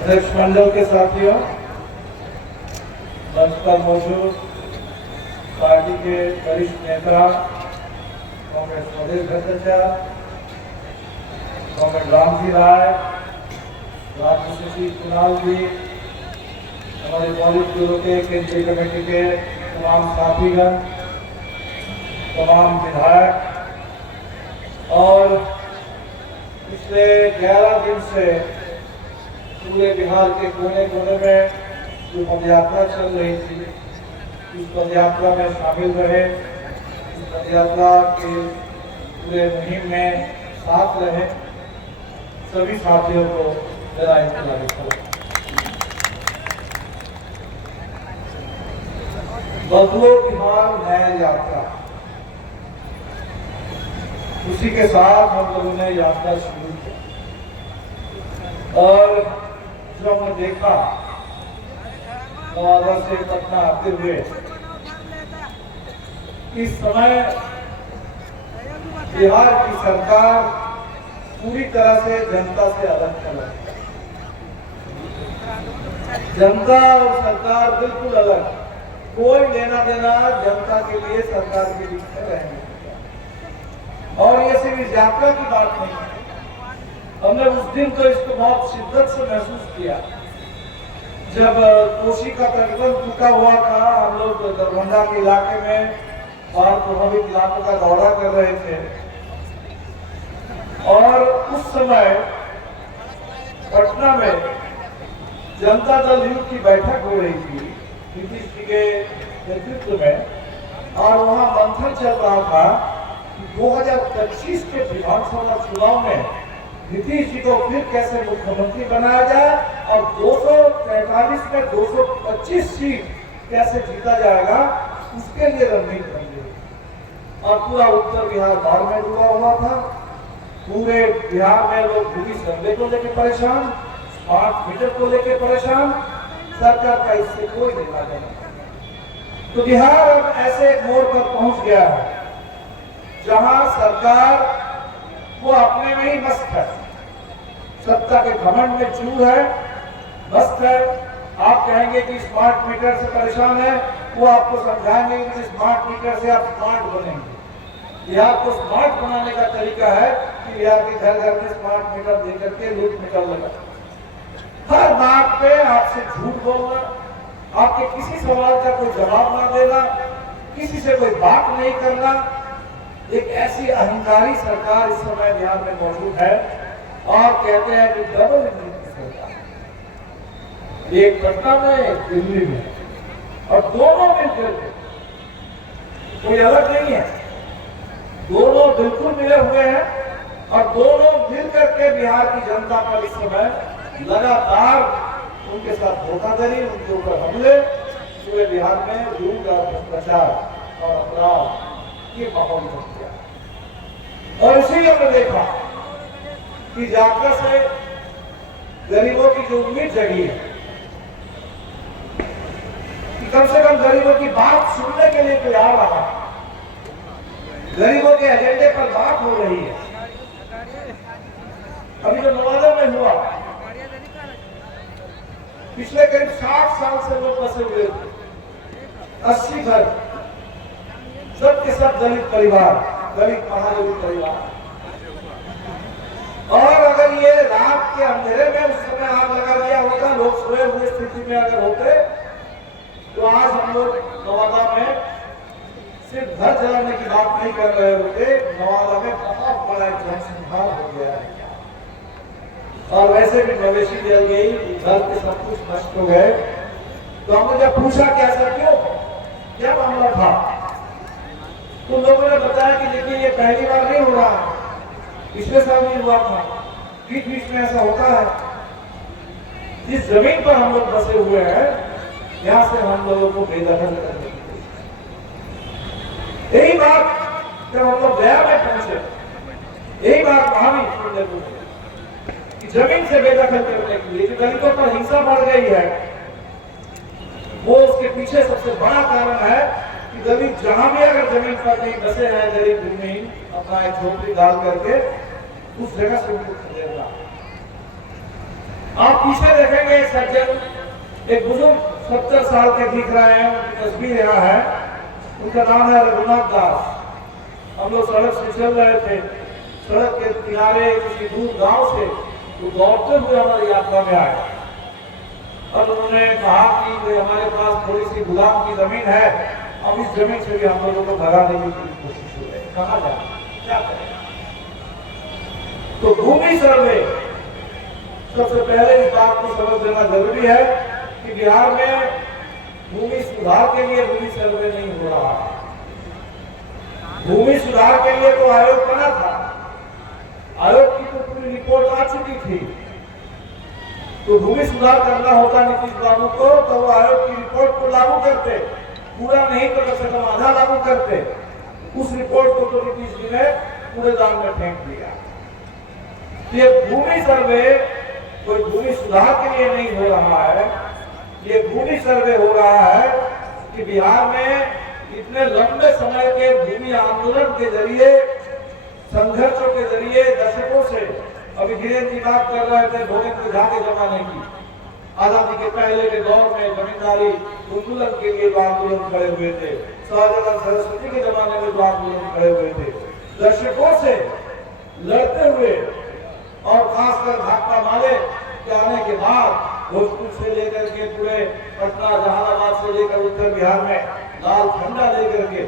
अध्यक्ष मंडल के साथियों, मंच पर मौजूद पार्टी के वरिष्ठ नेता कांग्रेस प्रदेश भ्रष्टाचार, कांग्रेस रामजी राय, राज्य सचिव कुणाल जी, हमारे पॉलिट ब्यूरो के केंद्रीय कमेटी के तमाम साथीगण, तमाम विधायक और पिछले 11 दिन से पूरे बिहार के कोने कोने में जो पदयात्रा चल रही थी, इस पदयात्रा में शामिल रहे, इस पदयात्रा के पूरे मुहिम में साथ रहे सभी साथियों को मेरा इंतजार करो। बदलो बिहार नया यात्रा, उसी के साथ हम लोगों ने यात्रा शुरू की और जो हमने देखा नवादा से पटना आते हुए, इस समय बिहार की सरकार पूरी तरह से जनता से अलग थलग, जनता और सरकार बिल्कुल अलग, कोई लेना देना जनता के लिए सरकार के लिए रहेंगे। और ये सिर्फ यात्रा की बात नहीं है, हमने उस दिन तो इसको बहुत शिद्दत से महसूस किया जब कोसी का तटबंध टूटा हुआ था। हम लोग दरभंगा के इलाके में बाढ़ प्रभावित इलाकों का दौरा कर रहे थे और उस समय पटना में जनता दल यू की बैठक हो रही थी नीतीश जी के नेतृत्व में, और वहां मंथन चल रहा था कि 2025 के विधानसभा चुनाव में नीतीश जी को फिर कैसे मुख्यमंत्री बनाया जाए और 243 में 225 सीट कैसे जीता जाएगा, उसके लिए रणनीति बन गई। और पूरा उत्तर बिहार बाढ़ में डूबा हुआ था, पूरे बिहार में लोग भूमि सर्वे को लेकर परेशान, स्मार्ट मीटर को लेकर परेशान, सरकार का इससे कोई लेना देना। तो बिहार अब ऐसे एक मोड़ पर पहुंच गया है जहां सरकार वो अपने में ही मस्त है, सत्ता के घमंड में चूर है, मस्त है। आप कहेंगे कि स्मार्ट मीटर से परेशान है, वो आपको समझाएंगे कि स्मार्ट मीटर से आप स्मार्ट बनेंगे। बिहार को स्मार्ट बनाने का तरीका है कि बिहार के घर घर में स्मार्ट मीटर देकर के लूट निकल लगा, हर बात पे आपसे झूठ बोलना, आपके किसी सवाल का कोई जवाब ना देना, किसी से कोई बात नहीं करना। एक ऐसी अहंकारी सरकार इस समय बिहार में मौजूद है और कहते हैं कि डबल इंजन की सरकार, एक पटना में एक दिल्ली में, और दोनों मिलकर कोई अलग नहीं है, दोनों बिल्कुल मिले हुए हैं और दोनों मिलकर के बिहार की जनता पर इस समय लगातार उनके साथ धोखाधड़ी, उनके ऊपर हमले, पूरे बिहार में लूट और भ्रष्टाचार और अपराध ये माहौल बन गया। और इसीलिए हमने देखा कि यात्रा से गरीबों की जो उम्मीद जगी है कि कम से कम गरीबों की बात सुनने के लिए कोई आ रहा है, गरीबों के एजेंडे पर बात हो रही है। अभी जो नवादा में हुआ, पिछले करीब 60 साल से लोग बसे हुए थे, 80 घर, सबके सब दलित परिवार, दलित महाजनी परिवार। और अगर ये रात के अंधेरे में उस समय आग लगा दिया होता, लोग सोए हुए स्थिति में अगर होते, तो आज हम लोग नवादा में सिर्फ घर जलाने की बात नहीं कर रहे होते, नवादा में बहुत बड़ा जनसंहार हो गया है। और वैसे भी मवेशी जल गई, घर के सब कुछ नष्ट हो गए। तो हमने जब पूछा कि ऐसा क्यों, क्या मामला था, तो लोगों ने बताया कि देखिए ये पहली बार नहीं हुआ, पिछले साल नहीं हुआ था, बीच बीच में ऐसा होता है। जिस जमीन पर हम लोग बसे हुए हैं, यहाँ से हम लोगों को बेदखल करने की कोशिश। यही बात जब हम लोग गया में पहुंचे, यही बात वहां भी सुनने को मिली कि जमीन से बेदखल करने के लिए दलितों पर हिंसा बढ़ गई है, वो उसके पीछे सबसे बड़ा कारण है कि दलित जहां भी अगर जमीन पर कहीं बसे हैं, गरीब भूमि अपना एक झोपड़ी डाल करके, उस जगह से उनको खदेड़ना। आप पीछे देखेंगे एक सज्जन, एक बुजुर्ग 70 साल के दिख रहे हैं, उनकी तस्वीर यहाँ है। उनका नाम है रघुनाथ दास। हम लोग सड़क से चल रहे थे, सड़क के किनारे किसी दूर गांव से वो दौड़ते हुए हमारी यात्रा में आए। अब उन्होंने कहा कि हमारे पास थोड़ी सी गुलाम की जमीन है, अब इस जमीन से भी हम लोगों को भगाने की कोशिश हो रही है, कहाँ जाए, क्या करें। तो भूमि सर्वे, सबसे पहले इस बात को समझ लेना जरूरी है कि बिहार में भूमि सुधार के लिए भूमि सर्वे नहीं हो रहा है। भूमि सुधार के लिए तो आयोग बना था, आयोग की तो पूरी रिपोर्ट आ चुकी थी। तो भूमि सुधार करना होता नीतीश बाबू को, तो वो आयोग की रिपोर्ट को लागू करते, पूरा नहीं तो कम से कम आधा लागू करते। उस रिपोर्ट को तो नीतीश जी ने कूड़ेदान में फेंक दिया। ये भूमि सर्वे कोई भूमि सुधार के लिए नहीं हो रहा है, ये भूमि सर्वे हो रहा है कि बिहार में इतने लंबे समय के भूमि आंदोलन के जरिए, संघर्षों के जरिए, दशकों से, अभी धीरेन्द्र जी बात कर रहे थे भोगेंद्र झा के जमाने की, आजादी के पहले के दौर में जमींदारी उन्मूलन के लिए जो आंदोलन खड़े हुए थे, शाहजहां सरस्वती के जमाने में जो आंदोलन खड़े हुए थे, दशकों से लड़ते हुए, और खासकर भाकपा माले के आने के बाद भोजपुर से लेकर के पूरे पटना, जहानाबाद से लेकर उत्तर बिहार में लाल झंडा लेकर के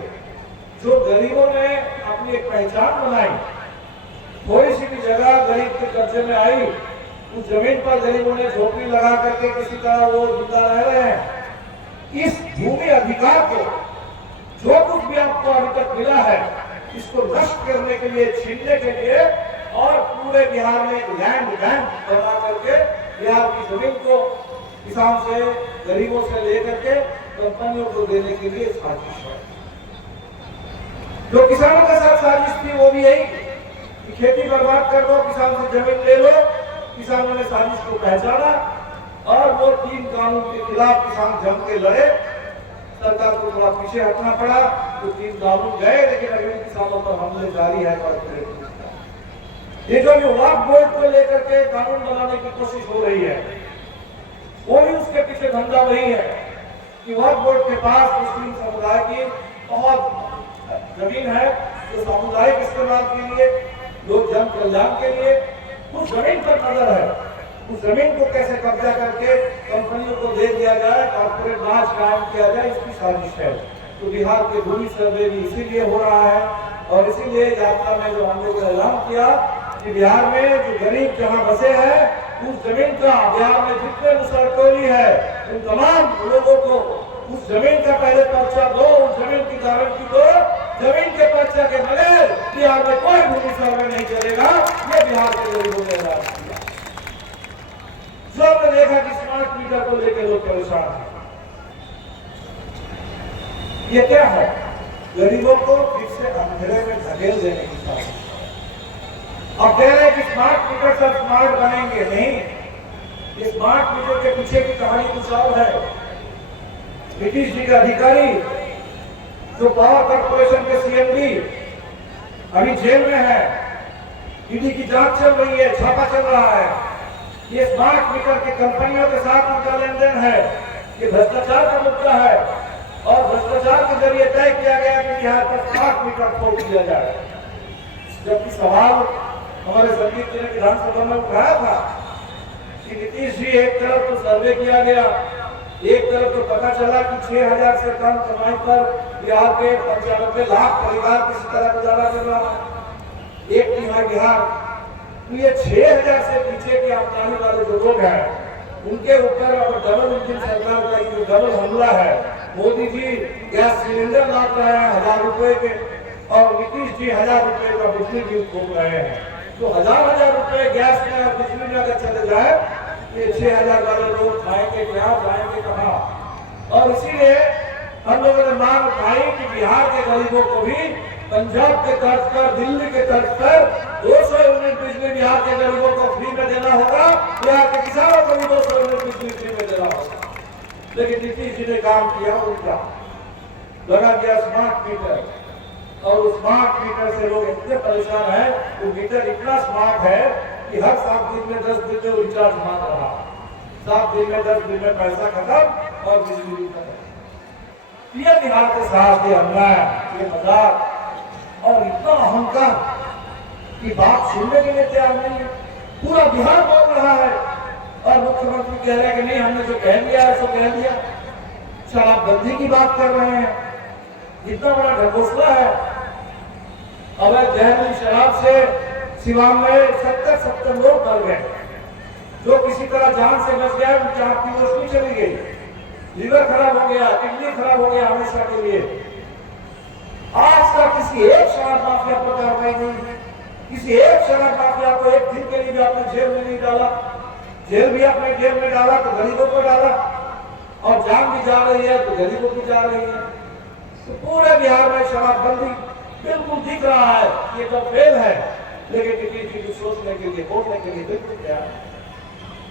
जो गरीबों ने अपनी एक पहचान बनाई, थोड़ी सी भी जगह गरीब के कब्जे में आई, उस जमीन पर गरीबों ने झोपड़ी लगा करके किसी तरह वो जिंदा रह रहे हैं। इस भूमि अधिकार को, जो कुछ भी आपको अभी तक मिला है, इसको नष्ट करने के लिए, छीनने के लिए, और पूरे बिहार में एक लैंड बैंक बना करके बिहार की जमीन को किसान से, गरीबों से लेकर के कंपनियों को देने के लिए साजिश है। जो किसानों के साथ साजिश थी वो भी यही कि खेती बर्बाद कर दो, किसान से जमीन ले लो। किसानों ने साजिश को पहचाना और वो 3 कानून के खिलाफ किसान जम के लड़े। सरकार को थोड़ा पीछे हटना पड़ा, तो 3 कानून गए, लेकिन अभी किसानों पर हमले जारी है। ये जो वक्फ बोर्ड को लेकर के कानून बनाने की कोशिश हो रही है, वो भी उसके पीछे धंधा वही है कि वक्फ बोर्ड के पास मुस्लिम समुदाय की बहुत जमीन है, जो सामुदायिक इस्तेमाल के लिए, लोग जन कल्याण के लिए, उस जमीन पर नजर है। उस जमीन को कैसे कब्जा करके कंपनियों को दे दिया जाए, कॉर्पोरेट राज कायम किया जाए, इसकी साजिश है। तो बिहार के भूमि सर्वे भी इसीलिए हो रहा है, और इसीलिए यात्रा में जो हम लोगों ने ऐलान किया कि बिहार में जो गरीब जहाँ बसे हैं, उस जमीन का, बिहार में जितने मुसलटोली है, उन तमाम लोगों को उस जमीन का पहले पर्चा दो, उस जमीन की गारंटी दो। जमीन के पर्चा के बगैर बिहार में कोई भूमि सर्वे नहीं चलेगा। ये बिहार के गरीबों ने ऐलान किया। जो हमने देखा कि स्मार्ट मीटर को लेकर लोग परेशान हैं, ये क्या है? गरीबों को फिर से अंधेरे में धकेल देने की कोशिश। अब कह रहे हैं कि स्मार्ट मीटर सब स्मार्ट बनेंगे, नहीं। स्मार्ट मीटर के पीछे की कहानी कुछ और है। नीतीश जी का अधिकारी, जो पावर कॉर्पोरेशन के सीएमडी, अभी जेल में है, ईडी की जांच चल रही है, छापा चल रहा है। ये स्मार्ट मीटर की कंपनियों के साथ उनका लेन देन है, ये भ्रष्टाचार का मुद्दा है, और भ्रष्टाचार के जरिए तय किया गया कि बिहार पर स्मार्ट मीटर खोल दिया जाए। जबकि सवाल हमारे संदीप जी ने विधानसभा में उठाया था कि नीतीश जी, एक तरफ तो सर्वे किया गया, एक तरफ तो पता चला कि 6000 से कम कमाई पर बिहार के 95 लाख परिवार किसी तरह गुजारा कर रहा है, एक तिहाई बिहार। तो ये 6000 से नीचे की आमदनी वाले जो लोग हैं, उनके ऊपर अब डबल इंजन सरकार का ये डबल हमला है। मोदी जी गैस सिलेंडर लाद रहे हैं 1000 रुपए के, और नीतीश जी 1000 रुपए का बिजली बिल ठोक रहे हैं। तो 1000 रुपए गैस में और बिजली में अगर चले जाए, ये 6000 वाले लोग खाएंगे क्या, जाएंगे कहाँ? और इसीलिए हम लोगों ने मांग उठाई कि बिहार के गरीबों को भी पंजाब के तर्ज पर, दिल्ली के तर्ज पर 200 यूनिट बिजली बिहार के गरीबों को फ्री में देना होगा। बिहार के किसानों को भी 200 यूनिट बिजली फ्री में देना होगा। लेकिन नीतीश जी ने काम किया उल्टा, लगा दिया स्मार्ट मीटर, और उस स्मार्ट मीटर से लोग इतने परेशान हैं। वो मीटर इतना स्मार्ट है कि हर 7 दिन में 10 दिन में रिचार्ज मांग रहा है। 7 दिन में 10 दिन में पैसा खत्म और बिजली भी खत्म। ये बिहार के साथ ये अन्याय, ये मजाक और इतना अहंकार की बात सुनने के लिए तैयार नहीं है। पूरा बिहार बोल रहा है और मुख्यमंत्री कह रहे हैं कि नहीं, हमने जो कह दिया है सो कह दिया। शराबबंदी की बात कर रहे हैं, इतना बड़ा ढकोसला है। अवैध जहरीली शराब से सिवान में 70 लोग मर गए। जो किसी तरह जान से बच गया, उनकी आंख की रोशनी चली गई, लीवर खराब हो गया, किडनी खराब हो गया हमेशा के लिए। आज तक किसी एक शराब माफिया पर कार्रवाई नहीं है, किसी एक शराब माफिया को एक दिन के लिए भी आपने जेल में नहीं डाला। जेल भी आपने जेल में डाला तो गरीबों को डाला, और जान भी जा रही है तो गरीबों की जा रही है। तो पूरे बिहार में शराबबंदी बिल्कुल दिख रहा है ये तो फेल है, लेकिन किसी चीज को सोचने के लिए, बोलने के लिए बिल्कुल तैयार है।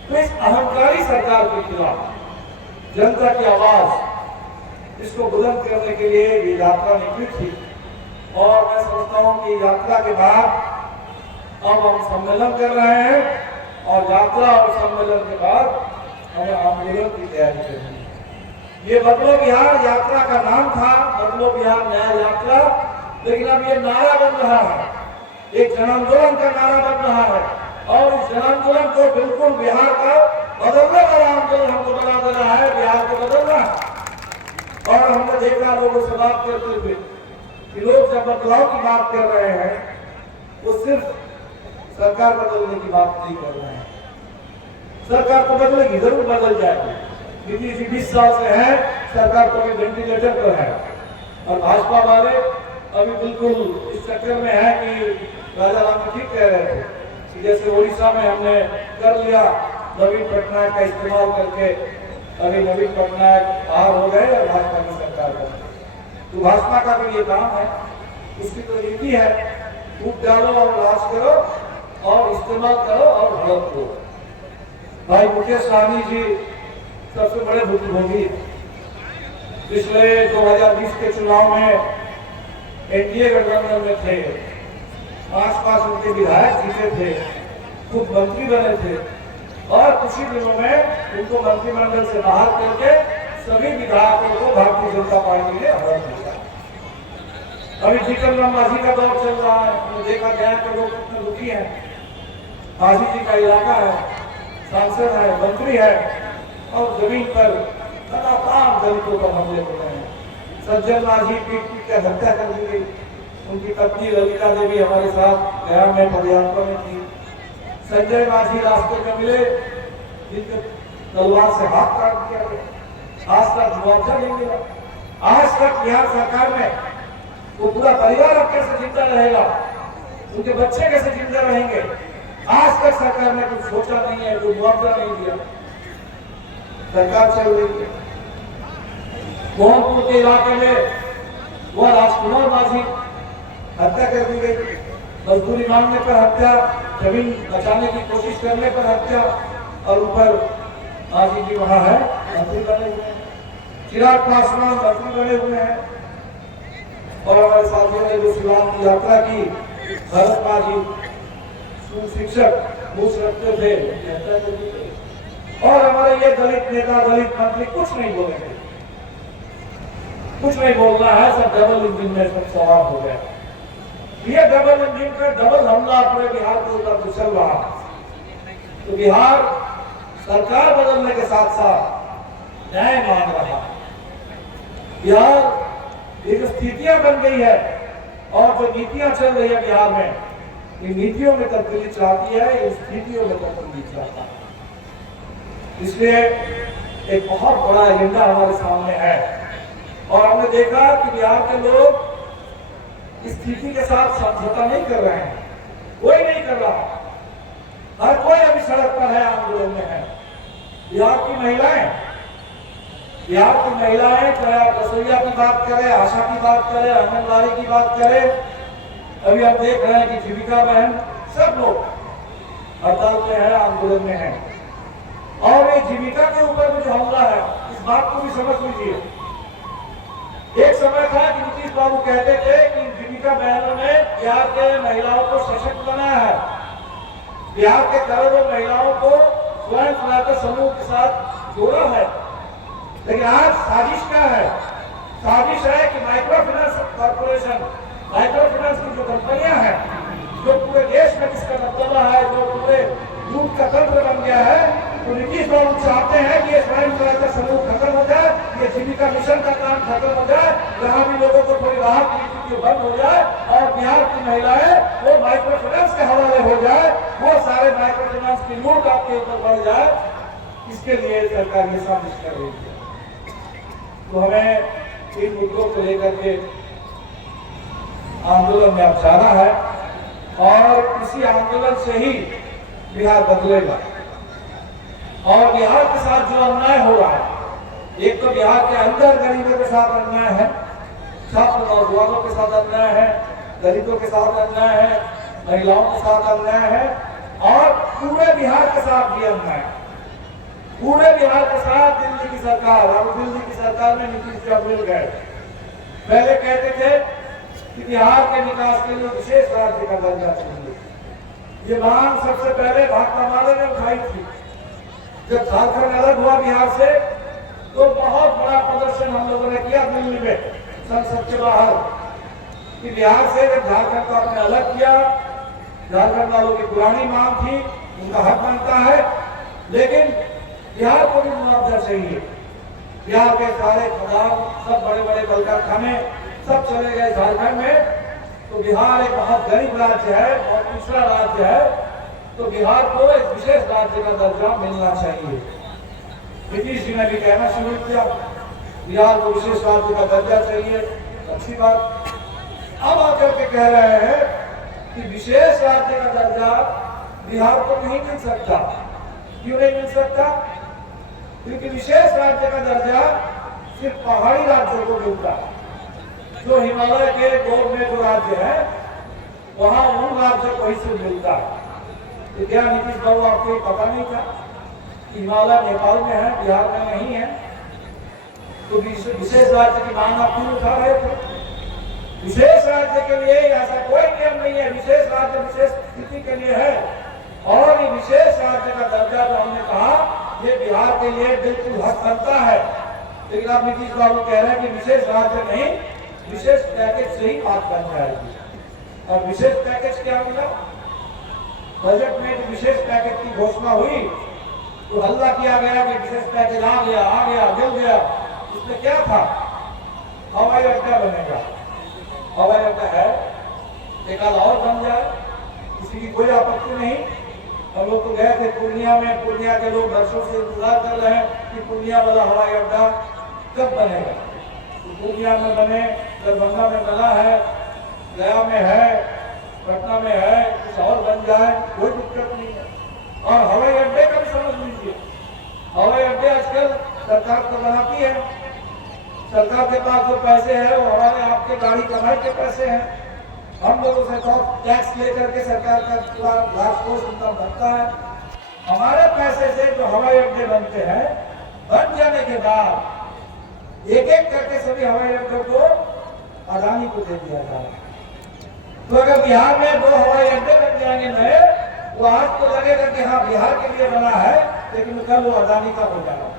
तो इस अहंकारी सरकार के खिलाफ जनता की आवाज इसको बुलंद करने के लिए ये यात्रा निकली थी। और मैं समझता हूँ कि यात्रा के बाद अब हम सम्मेलन कर रहे हैं, और यात्रा और सम्मेलन के बाद हमें आंदोलन की तैयारी करनी है। ये बदलो बिहार यात्रा का नाम था, बदलो बिहार नया यात्रा, लेकिन अब ये नारा बन रहा है, एक जन आंदोलन का नारा बन रहा है। और इस जन आंदोलन को बिल्कुल बिहार का बदलने वाला आंदोलन हमको बना देना है, बिहार को बदलना। और हमने देखा लोगों से बात करते हुए कि लोग जब बदलाव की बात कर रहे हैं वो सिर्फ सरकार बदलने की बात नहीं कर रहे हैं। सरकार तो बदलेगी, जरूर बदल जाएगी। बीती 20 साल से है सरकार तो अभी वेंटिलेटर पर है, और भाजपा वाले अभी बिल्कुल इस चक्कर में है कि राजा राम ठीक कह रहे थे कि जैसे उड़ीसा में हमने कर लिया नवीन पटनायक का इस्तेमाल करके, अभी नवीन पटनायक बाहर हो गए और भाजपा की सरकार बन गई। तो भाजपा का भी ये काम है, उसकी तो नीति है, फूट डालो और राज करो और इस्तेमाल करो और हड़प करो। भाई मुकेश सहनी जी सबसे बड़े भुक्तभोगी। पिछले 2020 के चुनाव में एनडीए गठबंधन में थे, 5 उनके विधायक जीते थे, खुद मंत्री बने थे, और कुछ ही दिनों में उनको मंत्रिमंडल से बाहर करके सभी विधायकों को भारतीय जनता पार्टी ने हड़प दिया। अभी जीतन राम मांझी का दौर चल रहा है, तो देखा गया कि लोग कितने दुखी हैं। मांझी जी का इलाका है, सांसद है, मंत्री है, और जमीन पर लगातार दलितों पर हमले हो रहे हैं। सज्जन मांझी पीट कर हत्या कर दी गई। उनकी पत्नी ललिता देवी हमारे साथ गया में पदयात्रा में थी। संजय मांझी रास्ते में मिले, जिनके तलवार से हाथ काट दिया गया। आज तक मुआवजा नहीं मिला। आज तक बिहार सरकार में वो पूरा परिवार अब कैसे जिंदा रहेगा, उनके बच्चे कैसे जिंदा रहेंगे, आज तक सरकार ने कुछ सोचा नहीं है, कोई मुआवजा नहीं दिया। सरकार चल रही है। मोहनपुर के इलाके में वह राजकुमार मांझी हत्या कर दी गई, मजदूरी मांगने पर हत्या, जमीन बचाने की कोशिश करने पर हत्या, और ऊपर मांझी जी वहां है मंत्री बने हुए हैं। चिराग पासवान मंत्री बने हुए हैं, और हमारे साथियों ने जो सिवान की यात्रा की, भरत मांझी स्कूल शिक्षक घूस रखते थे, हत्या कर दी गई। और हमारे ये दलित नेता, दलित मंत्री कुछ नहीं बोलेंगे, कुछ नहीं बोलना है, सब डबल इंजन में सब सवार हो गया। ये डबल इंजन का डबल हमला अपने बिहार के ऊपर चल रहा है। तो बिहार सरकार बदलने के साथ साथ न्याय मांग रहा है। बिहार एक स्थितियां बन गई है, और जो नीतियां चल रही है बिहार में, इन नीतियों में तब्दीली चाहती है, इन स्थितियों में तब्दीली चाहता है। इसलिए एक बहुत बड़ा एजेंडा हमारे सामने है, और हमने देखा कि बिहार के लोग इस स्थिति के साथ समझौता नहीं कर रहे हैं, कोई नहीं कर रहा। हर कोई अभी सड़क पर है, आंदोलन में है। बिहार की महिलाएं, चाहे आप रसोईया की बात करें, आशा की बात करें, आंगनबाड़ी की बात करें, अभी हम देख रहे हैं कि जीविका बहन, सब लोग हड़ताल पे है, आंदोलन में है। और ये जीविका के ऊपर में जो हमला है, इस बात को भी समझ लीजिए। एक समय था कि नीतीश बाबू कहते थे कि जीविका बहनों ने बिहार के महिलाओं को सशक्त बनाया है, बिहार के करोड़ों महिलाओं को स्वयं सहायता समूह के साथ जोड़ा है। लेकिन आज साजिश क्या है? साजिश है कि micro finance corporation, micro finance की जो कंपनियां हैं, जो पूरे देश में जिसका दबदबा है, जो पूरे लूट का तंत्र बन गया है, तो नीतीश बाबू चाहते हैं कि ये स्वयं सहायता समूह खत्म हो जाए, ये जीविका मिशन का काम खत्म हो जाए, जहाँ भी लोगों को थोड़ी राहत मिलती थी बंद हो जाए और बिहार की महिलाएं वो माइक्रो फाइनेंस के हवाले हो जाए, वो सारे माइक्रो फाइनेंस की लूट आपके ऊपर बढ़ जाए। इसके लिए सरकार ये साजिश कर रही है। तो हमें इन मुद्दों को लेकर के आंदोलन में अब जाना है और इसी आंदोलन से ही बिहार बदलेगा। और बिहार के साथ जो अन्याय हो रहा है, एक तो बिहार के अंदर गरीबों के साथ अन्याय है, छात्र नौजवानों के साथ अन्याय है, दलितों के साथ अन्याय है, महिलाओं के साथ अन्याय है और पूरे बिहार के साथ भी अन्याय है। पूरे बिहार के साथ दिल्ली की सरकार, और दिल्ली की सरकार में नीतीश जी मिल गए। पहले कहते थे कि बिहार के विकास के लिए विशेष राज्य का दर्जा चाहिए। ये मांग सबसे पहले भाकपा वाले ने उठाई थी। जब झारखंड अलग हुआ बिहार से, तो बहुत बड़ा प्रदर्शन हम लोगों ने किया दिल्ली में, संसद के बाहर, कि बिहार से जब झारखंड को आपने अलग किया, झारखंड वालों की पुरानी मांग थी, उनका हक बनता है, लेकिन बिहार को भी मुआवजा चाहिए। बिहार के सारे खदान, सब बड़े बड़े कल कारखाने सब चले गए झारखंड में, तो बिहार एक बहुत गरीब राज्य है और दूसरा राज्य है, तो बिहार को एक विशेष राज्य का दर्जा मिलना चाहिए। नीतीश जी ने भी कहना शुरू किया, बिहार को विशेष राज्य का दर्जा चाहिए, अच्छी बात। अब आकर के कह रहे हैं कि विशेष राज्य का दर्जा बिहार को नहीं मिल सकता। क्यों नहीं मिल सकता? क्योंकि विशेष राज्य का दर्जा सिर्फ पहाड़ी राज्यों को मिलता है। जो हिमालय के गोद में जो राज्य है, वहां उन राज्यों को ही सिर्फ मिलता है। तो क्या नीतीश बाबू आपको पता नहीं था कि हिमालय नेपाल में है, बिहार में नहीं है? तो विशेष राज्य की मांग आप क्यों उठा रहे थे? विशेष राज्य के लिए ऐसा कोई नियम नहीं है। विशेष राज्य विशेष स्थिति के लिए है और ये विशेष राज्य का दर्जा जो हमने कहा, ये बिहार के लिए बिल्कुल हक बनता है। लेकिन आप नीतीश बाबू कह रहे हैं कि विशेष राज्य नहीं, विशेष पैकेज से ही बात बन जाएगी। और विशेष पैकेज क्या मिला? बजट में जो विशेष पैकेज की घोषणा हुई, तो हल्ला किया गया कि विशेष पैकेज आ गया, मिल गया। इसमें क्या था? हवाई अड्डा बनेगा। हवाई अड्डा है, एक आध और बन जाए, किसी की कोई आपत्ति नहीं। हम लोग तो गए थे पूर्णिया में, पूर्णिया के लोग वर्षों से इंतजार कर रहे हैं कि पूर्णिया वाला हवाई अड्डा कब बनेगा। तो पूर्णिया में बने, दरभंगा में बना है, गया में है, पटना में है, कुछ और बन जाए, कोई दिक्कत नहीं है। और हवाई अड्डे का भी समझ लीजिए, हवाई अड्डे आजकल सरकार तो बनाती है, सरकार के पास जो पैसे हैं वो हमारे आपके गाड़ी कमाई के पैसे हैं। हम लोगों से तो टैक्स लेकर के सरकार का पूरा लास्ट पोस्ट इनकम बनता है। हमारे पैसे से जो हवाई अड्डे बनते हैं, बन जाने के बाद एक एक करके सभी हवाई अड्डों को अदानी को दे दिया जाए। तो अगर बिहार में 2 हवाई अड्डे बन जाएंगे नए, तो आज तो लगेगा कि हाँ बिहार के लिए बना है, लेकिन कल वो अदानी का हो जाएगा।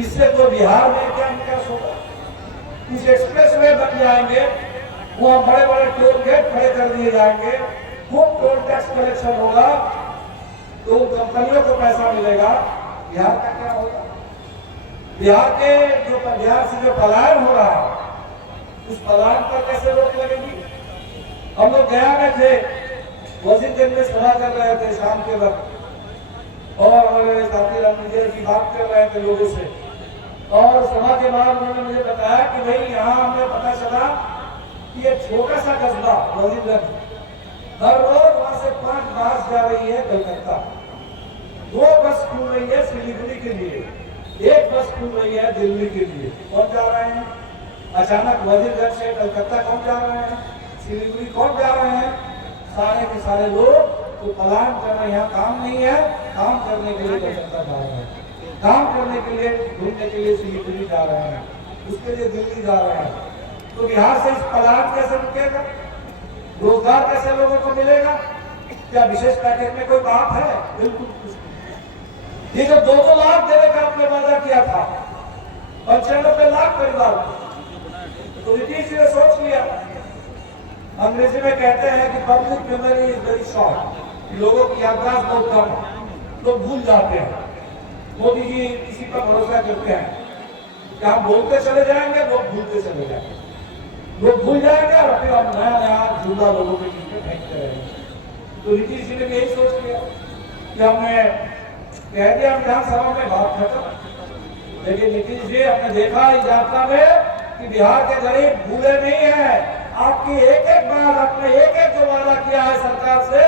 इससे तो बिहार में क्या विकास होगा? कुछ एक्सप्रेस वे बन जाएंगे, वहाँ बड़े बड़े टोल गेट खड़े कर दिए जाएंगे, खूब टोल टैक्स कलेक्शन होगा, तो कंपनियों को पैसा मिलेगा। बिहार का क्या होगा? बिहार से जो पलायन हो रहा है, उस पलायन पर कैसे रोक लगेगी? हम लोग गया में थे, वजीरगंज में सभा कर रहे थे शाम के वक्त, और हमारे साथी रामनिजर की बात कर रहे थे लोगों से, और सभा के बाद उन्होंने मुझे बताया कि भाई यहाँ हमें पता चला कि ये छोटा सा कस्बा वजीरगंज, हर रोज वहां से 5 बस जा रही है कलकत्ता, 2 बस खुल रही है सिलीगुड़ी के लिए, 1 बस खुल रही है दिल्ली के लिए। कौन जा रहे हैं? अचानक वजीरगंज से कलकत्ता कौन जा रहे हैं? सिलीगुड़ी कौन जा रहे हैं? सारे के सारे लोग तो पलायन कर रहे हैं। यहाँ काम नहीं है, काम करने के लिए कलकत्ता जा रहे हैं, काम करने के लिए घूमने के लिए सिलीगुड़ी जा रहे हैं, उसके लिए दिल्ली जा रहे हैं। तो बिहार से इस पलायन कैसे रुकेगा? रोजगार कैसे लोगों को मिलेगा? क्या विशेष पैकेज में कोई बात है? बिल्कुल कुछ नहीं। ये जो 2-2 लाख देने का आपने वादा किया था 95 लाख परिवार तो नीतीश जी ने सोच लिया। अंग्रेजी में कहते हैं कि public memory is very short, लोगों की याददाश्त बहुत कम है, लोग भूल जाते हैं। मोदी जी किसी पर भरोसा करते हैं कि हम बोलते चले जाएंगे, लोग भूलते चले जाएंगे, लोग भूल जाएंगे और फिर हम नया नया झूठा लोगों के बीच में फेंकते रहेंगे। तो नीतीश जी ने यही सोच लिया कि हमने कह दिया विधानसभा में बात खत्म। लेकिन नीतीश जी हमने देखा इस यात्रा में कि बिहार के गरीब भूले नहीं है। आपकी एक एक बार आपने एक एक जो वादा किया है सरकार से,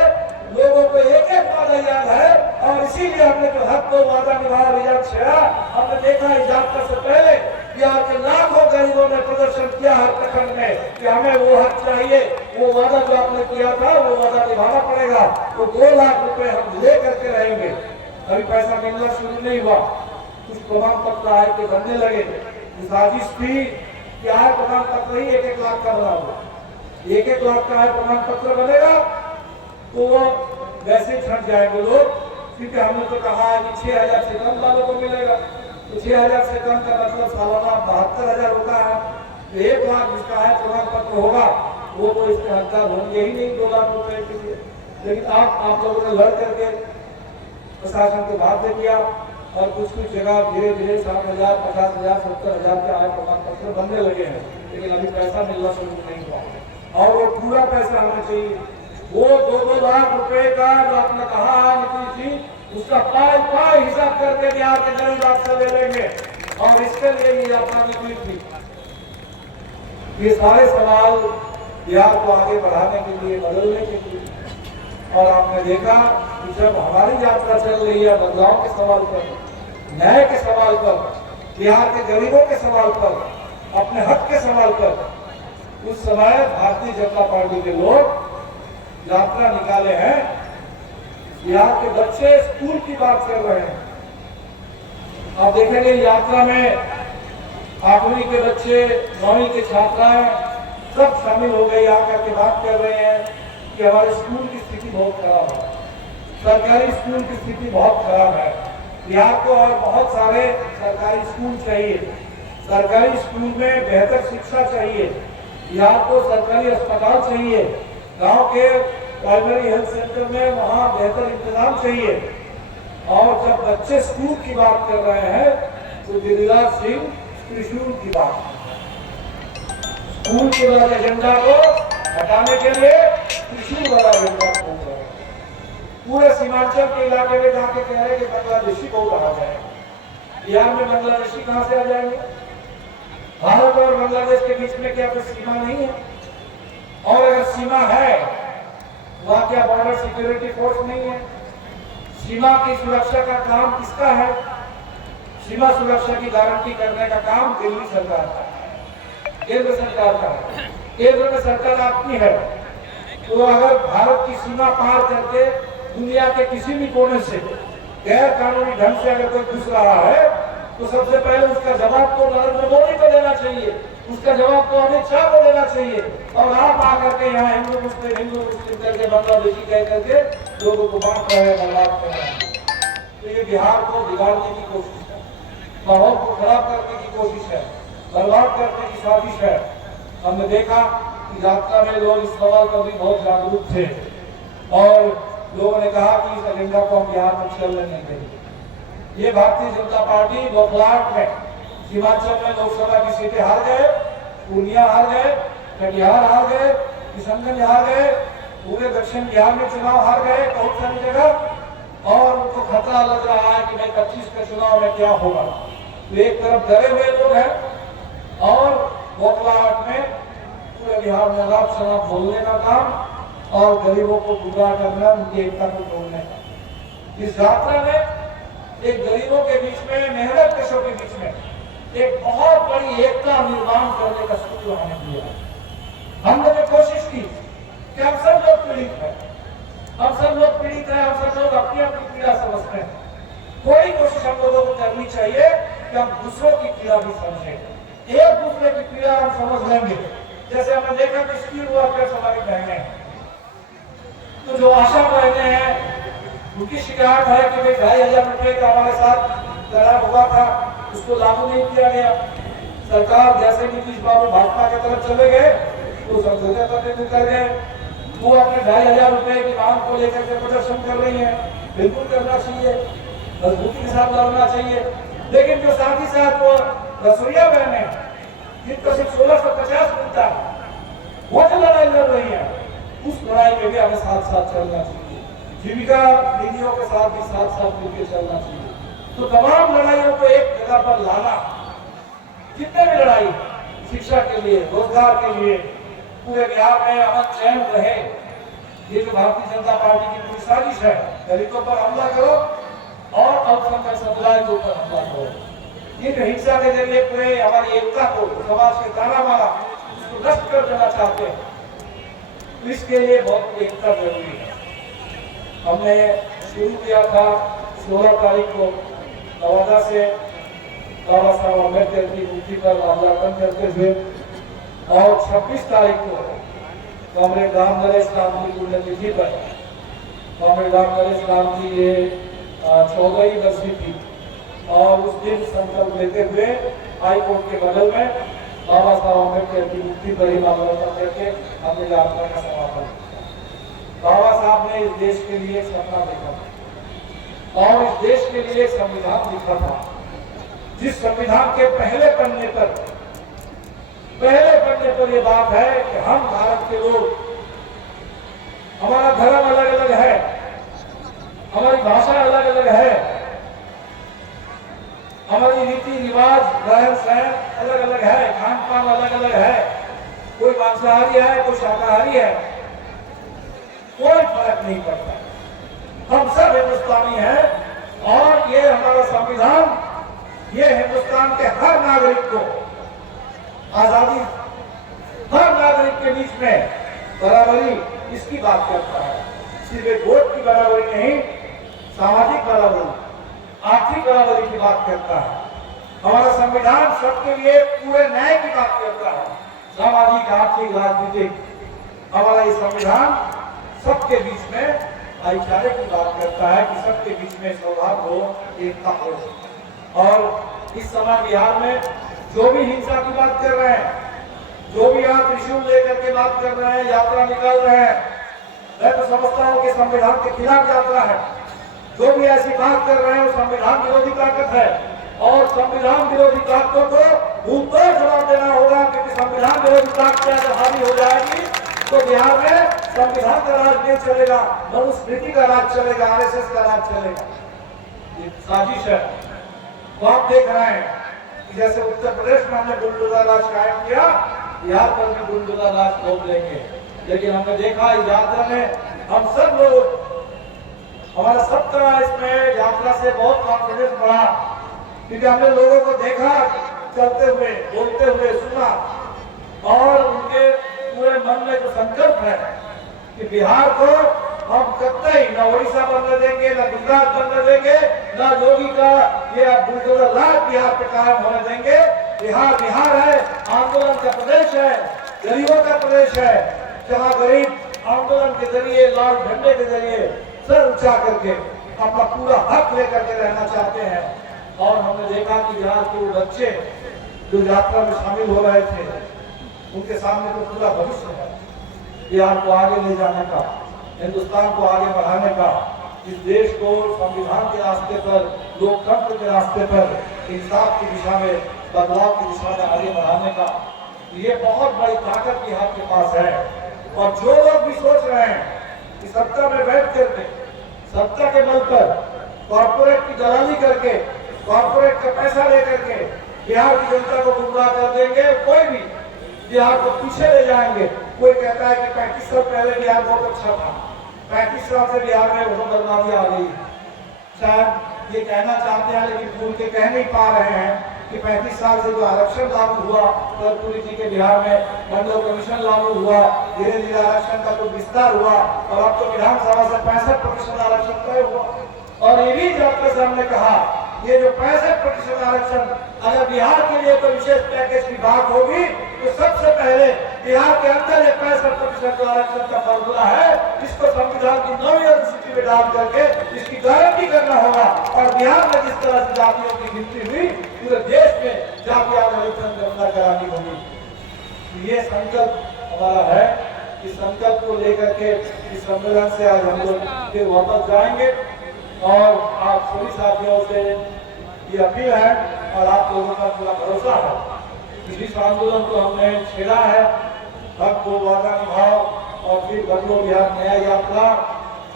लोगों को एक एक वादा याद है और इसीलिए हमने जो हक को वादा निभाया रिजल्ट छेड़ा। हमने देखा इस यात्रा से पहले बिहार के लाखों गरीबों ने प्रदर्शन किया हर प्रखंड में कि हमें वो हक चाहिए, वो वादा जो आपने किया था वो वादा निभाना पड़ेगा। तो 2 लाख रुपए हम ले करके रहेंगे। अभी पैसा मिलना शुरू नहीं हुआ, कुछ प्रमाण पत्र आए के बनने लगे। साजिश थी कि आय प्रमाण पत्र ही 1-1 लाख का बना हुआ, 1-1 लाख का आय प्रमाण पत्र बनेगा तो वो वैसे छट जाएंगे लोग, क्योंकि हमने तो कहा है कि 6,000 से कम वालों को मिलेगा। तो 6,000 से कम का मतलब सालाना 72,000 होता है। तो 1 लाख जिसका आय प्रमाण पत्र होगा वो तो इसके हकदार होंगे ही नहीं 2 लाख रुपए के लिए। लेकिन आप लोगों ने लड़ करके प्रशासन को बाध्य किया और कुछ जगह धीरे धीरे 60,000, 50,000, 70,000 के आय प्रमाण पत्र बनने लगे हैं। लेकिन अभी पैसा मिलना शुरू नहीं हुआ और वो पूरा पैसा होना चाहिए। वो 2-2 लाख रुपए का जो आपने कहा है नीतीश जी, उसका पाई हिसाब करके बिहार के गरीब आपसे ले लेंगे और इसके लिए ये अपना नीति थी। ये सारे सवाल बिहार को आगे बढ़ाने के लिए, बदलने के लिए। और आपने देखा कि जब हमारी यात्रा चल रही है बदलाव के सवाल पर, न्याय के सवाल पर, बिहार के गरीबों के सवाल पर, अपने हक के सवाल पर, उस समय भारतीय जनता पार्टी के लोग यात्रा निकाले हैं। बिहार के बच्चे स्कूल की बात कर रहे हैं। आप देखेंगे यात्रा में 8वीं के बच्चे, 9वीं के छात्राएं सब शामिल हो गए, आकर के बात कर रहे हैं कि हमारे स्कूल की स्थिति बहुत खराब है, सरकारी स्कूल की स्थिति बहुत खराब है। बिहार को और बहुत सारे सरकारी स्कूल चाहिए, सरकारी स्कूल में बेहतर शिक्षा चाहिए, बिहार को सरकारी अस्पताल चाहिए, गांव के प्राइमरी हेल्थ सेंटर में वहां बेहतर इंतजाम चाहिए। और जब बच्चे स्कूल की बात कर रहे हैं तो गिरिराज सिंह त्रिशूल की बात, स्कूल के बाद एजेंडा को हटाने के लिए त्रिशूल वाला एजेंडा खोल रहे हैं। पूरे सीमांचल के इलाके में जाके कह रहे हैं कि बांग्लादेशी को कहा जाए। बिहार में बांग्लादेशी कहां से आ जाएंगे? भारत और बांग्लादेश के बीच में क्या कोई सीमा नहीं है? और अगर सीमा है वहां क्या बॉर्डर सिक्योरिटी फोर्स नहीं है? सीमा की सुरक्षा का काम किसका है? सीमा सुरक्षा की गारंटी करने का काम दिल्ली सरकार का है, केंद्र सरकार का है। केंद्र में सरकार आपकी है, तो अगर भारत की सीमा पार करके दुनिया के किसी भी कोने से गैर कानूनी ढंग से अगर कोई घुस रहा है तो सबसे पहले उसका जवाब तो नरेंद्र मोदी को देना चाहिए, उसका जवाब तो अमित शाह को देना चाहिए। और आप आकर के यहाँ हिंदू मुस्लिम करके बांग्लादेशी कह करके लोगों को बांट रहे हैं, बर्बाद कर रहे हैं। तो ये बिहार को बिगाड़ने की कोशिश है, माहौल को खराब करने की कोशिश है, बर्बाद करने की साजिश है। हमने देखा कि यात्रा में लोग इस सवाल पर भी बहुत जागरूक थे और लोगों ने कहा कि इस एजेंडा को हम बिहार में चलने नहीं देंगे। ये भारतीय जनता पार्टी बौखलाहट में हिमाचल में लोकसभा की सीटें हार गए, पूर्णिया हार गए, कटिहार हार गए, किशनगंज हार गए, पूरे दक्षिण बिहार में चुनाव हार गए बहुत सारी जगह। और उनको खतरा लग रहा है कि भाई 25 के चुनाव में क्या होगा। तो एक तरफ डरे हुए लोग हैं और बौखलाहट में पूरे बिहार में अनाप शनाप बोलने का काम और गरीबों को गुमराह करना, उनकी एकता को तोड़ने का। इस यात्रा में एक गरीबों के बीच में, मेहनत कशों के बीच में एक बहुत बड़ी एकता निर्माण करने का सूत्र हमने दिया। हमने जो कोशिश की कि हम सब लोग पीड़ित हैं, हम सब लोग पीड़ित हैं, हम सब लोग अपनी अपनी पीड़ा समझते हैं। कोई कोशिश हम लोगों को करनी चाहिए कि हम दूसरों की पीड़ा भी समझें, एक दूसरे की पीड़ा हम समझ लेंगे। जैसे हमने देखा कि स्किल वर्कर्स हमारी बहनें हैं, तो जो आशा बहनें हैं उनकी शिकायत है कि भाई 2,500 रुपये का हमारे साथ करार हुआ था, उसको लागू नहीं किया गया। सरकार जैसे नीतीश बाबू भाजपा की तरफ चले गए तो संसदीय करने निकल गए। वो अपने 2,500 रुपये की मांग को लेकर के प्रदर्शन कर रही है। बिल्कुल करना चाहिए, मजबूती के साथ लड़ना चाहिए। लेकिन जो साथ ही साथ वो रसोईया बहने जिनको सिर्फ 1650 मिलता है, वो जो लड़ाई लड़ रही है, उस लड़ाई में भी हमें साथ साथ चलना चाहिए। जीविका दीदियों के साथ भी साथ साथ मिलकर चलना चाहिए। तो तमाम लड़ाइयों को एक जगह पर लाना, जितने भी लड़ाई शिक्षा के लिए, रोजगार के लिए, पूरे बिहार में अमन चैन रहे, ये जो भारतीय जनता पार्टी की पूरी साजिश है, दलितों पर हमला करो और अल्पसंख्यक समुदाय के ऊपर हमला करो, ये जो हिंसा के जरिए पूरे हमारी एकता को, समाज के ताना मारा, उसको नष्ट कर देना चाहते हैं, तो इसके लिए बहुत एकता जरूरी है। हमने शुरू किया था 16 तारीख को नवादा से बाबा साहब अम्बेडकर की मूर्ति पर माल्यार्पण करते हुए, और 26 तारीख को कॉमरेड राम नरेश राम की पुण्यतिथि पर, कॉमरेड राम नरेश राम की ये 14वीं बरसी थी, और उस दिन संकल्प लेते हुए हाई कोर्ट के बगल में बाबा साहब अम्बेडकर की मूर्ति पर ही माल्यार्पण करके हमने यात्रा का समापन किया। बाबा साहब ने इस देश के लिए एक सपना देखा था और इस देश के लिए संविधान लिखा था, जिस संविधान के पहले पन्ने पर यह बात है कि हम भारत के लोग, हमारा धर्म अलग अलग है, हमारी भाषा अलग अलग है, हमारी रीति रिवाज रहन सहन अलग अलग है, खान पान अलग अलग है, कोई मांसाहारी है, कोई शाकाहारी है, कोई फर्क नहीं पड़ता। हम सब हिंदुस्तानी हैं और ये हमारा संविधान, ये हिंदुस्तान के हर नागरिक को आजादी, हर नागरिक के बीच में बराबरी, इसकी बात करता है। सिर्फ वोट की बराबरी नहीं, सामाजिक बराबरी, आर्थिक बराबरी की बात करता है। हमारा संविधान सबके लिए पूरे न्याय की बात करता है, सामाजिक, आर्थिक, राजनीतिक। हमारा ये संविधान सबके बीच में भाईचारे की बात करता है कि सबके बीच में सौहार्द हो, एकता हो। और इस समय बिहार में जो भी हिंसा की बात कर रहे हैं, जो भी यहाँ त्रिशूल लेकर के बात कर रहे हैं, यात्रा निकाल रहे हैं, मैं तो समझता हूँ कि संविधान के खिलाफ यात्रा है। जो भी ऐसी बात कर रहे हैं वो संविधान विरोधी ताकत है, और संविधान विरोधी ताकतों को मुंहतोड़ जवाब देना होगा, क्योंकि संविधान विरोधी ताकत अगर हावी हो जाएगी तो बिहार में संविधान का राज नहीं चलेगा, मनुस्मृति का राज चलेगा, आरएसएस का राज चलेगा। ये साजिश है। तो आप देख रहे हैं कि जैसे उत्तर प्रदेश में हमने बुलडोजर राज कायम किया, बिहार पर भी बुलडोजर राज ठोक देंगे। लेकिन हमने देखा इस यात्रा में हम सब लोग, हमारा सबका इसमें यात्रा से बहुत कॉन्फिडेंस बढ़ा, क्योंकि हमने लोगों को देखा चलते हुए, बोलते हुए सुना, और उनके पूरे मन में जो संकल्प है कि बिहार को हम कतई न उड़ीसा बनने देंगे, न गुजरात बनने देंगे, न योगी का ये बुलडोजर राज बिहार पे कायम होने देंगे। बिहार बिहार है, आंदोलन का प्रदेश है, गरीबों का प्रदेश है, जहाँ गरीब आंदोलन के जरिए, लाल झंडे के जरिए सर ऊंचा करके अपना पूरा हक लेकर के रहना चाहते हैं। और हमने देखा कि बिहार के वो बच्चे जो यात्रा में शामिल हो रहे थे, उनके सामने तो पूरा भविष्य है बिहार को आगे ले जाने का, हिंदुस्तान को आगे बढ़ाने का, इस देश को संविधान के रास्ते पर, लोकतंत्र के रास्ते पर, इंसाफ की दिशा में, बदलाव की दिशा में आगे बढ़ाने का। ये बहुत बड़ी ताकत बिहार के पास है। और जो लोग भी सोच रहे हैं कि सत्ता में बैठ करके, सत्ता के बल पर कॉर्पोरेट की दलाली करके, कॉर्पोरेट का पैसा लेकर के बिहार की जनता को गुमराह कर देंगे, कोई भी बिहार को पीछे ले जाएंगे। कोई कहता है कि 35 साल पहले बिहार बहुत अच्छा था, 35 साल से बिहार में बहुत बर्बादी आ गई। शायद ये कहना चाहते हैं, लेकिन खुल के कह नहीं पा रहे हैं कि 35 साल से जो आरक्षण लागू हुआ कर्पूरी जी के बिहार में, मंडल कमीशन लागू हुआ, धीरे धीरे आरक्षण का तो विस्तार हुआ, और अब तो विधानसभा से 65% आरक्षण तय हुआ। और ये भी डॉक्टर साहब ने कहा, ये जो 65% आरक्षण अगर बिहार के लिए कोई विशेष पैकेज की बात होगी तो सबसे पहले बिहार के अंदर 65% जो आरक्षण का फॉर्मूला है, इसको संविधान की 9वीं अनुसूची में डाल करके इसकी गारंटी करना होगा। और बिहार में जिस तरह से जातियों की गिनती हुई, पूरे देश में जाति आरक्षण गणना करानी होगी। ये संकल्प हमारा है। इस संकल्प को लेकर के इस सम्मेलन से आज हम लोग फिर वापस जाएंगे और आप सभी साथियों से ये अपील है और आप लोगों का पूरा भरोसा है। इस आंदोलन को हमने छेड़ा है, हक को वादा निभाओ और फिर बदलो बिहार नया यात्रा।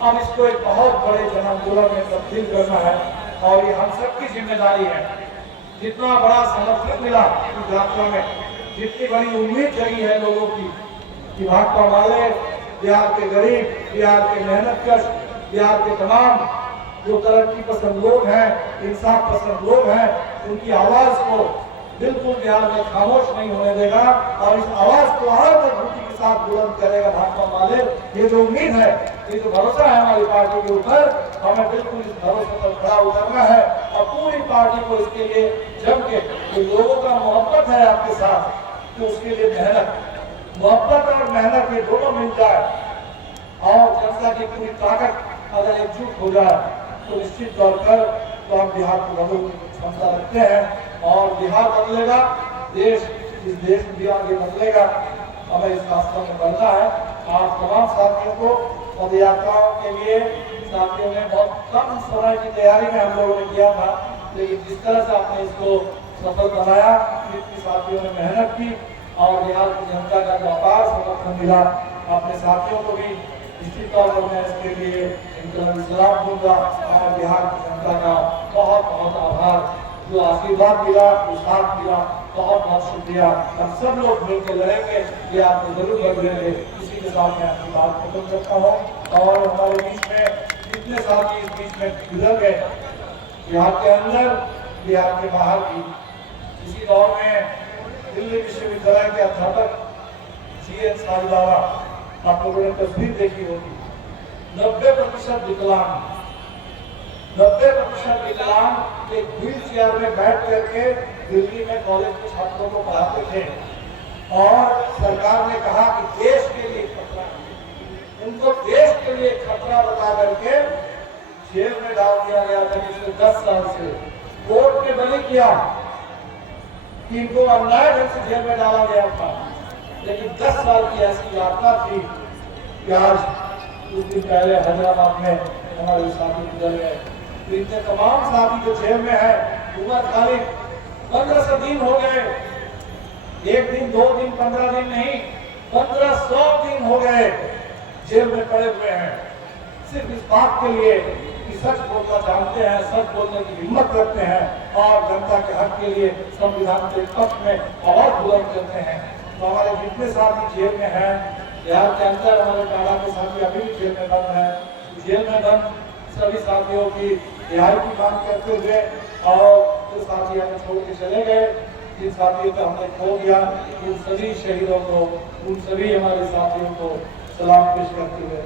अब इसको एक बहुत बड़े जन आंदोलन में तब्दील करना है और ये हम सबकी जिम्मेदारी है। जितना बड़ा समर्थन मिला इस यात्रा में, जितनी बड़ी उम्मीद जगी है लोगों की कि भाजपा वाले बिहार के गरीब, बिहार के मेहनतकश, बिहार के तमाम जो तरक्की पसंद लोग हैं, इंसाफ पसंद लोग हैं, उनकी आवाज को बिल्कुल बिहार में खामोश नहीं होने देगा और इस आवाज को और मजबूती के साथ बुलंद करेगा भाजपा वाले। ये जो उम्मीद है, ये जो भरोसा है हमारी पार्टी के ऊपर, हमें बिल्कुल इस भरोसे पर खड़ा उतरना है और पूरी पार्टी को इसके लिए जम के, जो लोगों का मोहब्बत है आपके साथ, तो उसके लिए मेहनत, मोहब्बत और मेहनत ये दोनों मिल जाए और जनता की पूरी ताकत अगर एकजुट हो जाए तो निश्चित तौर पर तो हम बिहार को बदलने की क्षमता रखते हैं और बिहार बदलेगा, देश, इस देश में भी आगे बदलेगा। हमें इस रास्ते में बढ़ना है। आप तमाम साथियों को पद यात्राओं के लिए साथियों ने बहुत कम समय की तैयारी में हम लोगों ने किया था, लेकिन जिस तरह से आपने इसको सफल बनाया, इतनी साथियों ने मेहनत की और बिहार की जनता का जो अपार समर्थन मिला, अपने साथियों को भी निश्चित तौर पर मैं इसके लिए सलाम दूंगा और बिहार की जनता का बहुत बहुत आभार। जो आशीर्वाद मिला, साथ मिला, बहुत बहुत शुक्रिया। हम सब लोग मिलकर लड़ेंगे, ये आपको जरूर बदलेंगे। इसी के साथ मैं अपनी बात खत्म करता हूँ और हमारे बीच में जितने साथी इस बीच में गुजर गए, बिहार के अंदर, बिहार के बाहर भी, इसी दौर में दिल्ली विश्वविद्यालय के अध्यापक GN साहिबाबा, आप लोगों ने तस्वीर देखी होगी, 90% विकलांग, 90% विकलांग एक व्हील चेयर में बैठ करके दिल्ली में कॉलेज के छात्रों को पढ़ाते थे और सरकार ने कहा कि देश के लिए खतरा है, उनको देश के लिए खतरा बता करके जेल में डाल दिया गया था। पिछले 10 साल से कोर्ट ने बनी किया कि इनको अन्याय ढंग से जेल में डाला गया था, लेकिन 10 साल की ऐसी यात्रा थी कि आज कुछ दिन पहले हैदराबाद में हमारे साथी गुजर गए। इतने तमाम साथी जो जेल में है, उम्र खाली 1500 दिन हो गए, 1 दिन 2 दिन 15 दिन नहीं, 1500 दिन हो गए जेल में पड़े हुए हैं, सिर्फ इस बात के लिए कि सच बोलना जानते हैं, सच बोलने की हिम्मत रखते हैं और जनता के हक के लिए संविधान के पक्ष में आवाज बुलंद करते हैं। तो हमारे जितने साथी जेल में हैं, बिहार के अंदर हमारे टाटा के साथी अभी भी जेल में बंद है, जेल में बंद सभी साथियों की रिहाई की मांग करते हुए और जो साथी हमें छोड़ के चले गए, जिन साथियों को हमने खो दिया, उन सभी शहीदों को, उन सभी हमारे साथियों को सलाम पेश करते हुए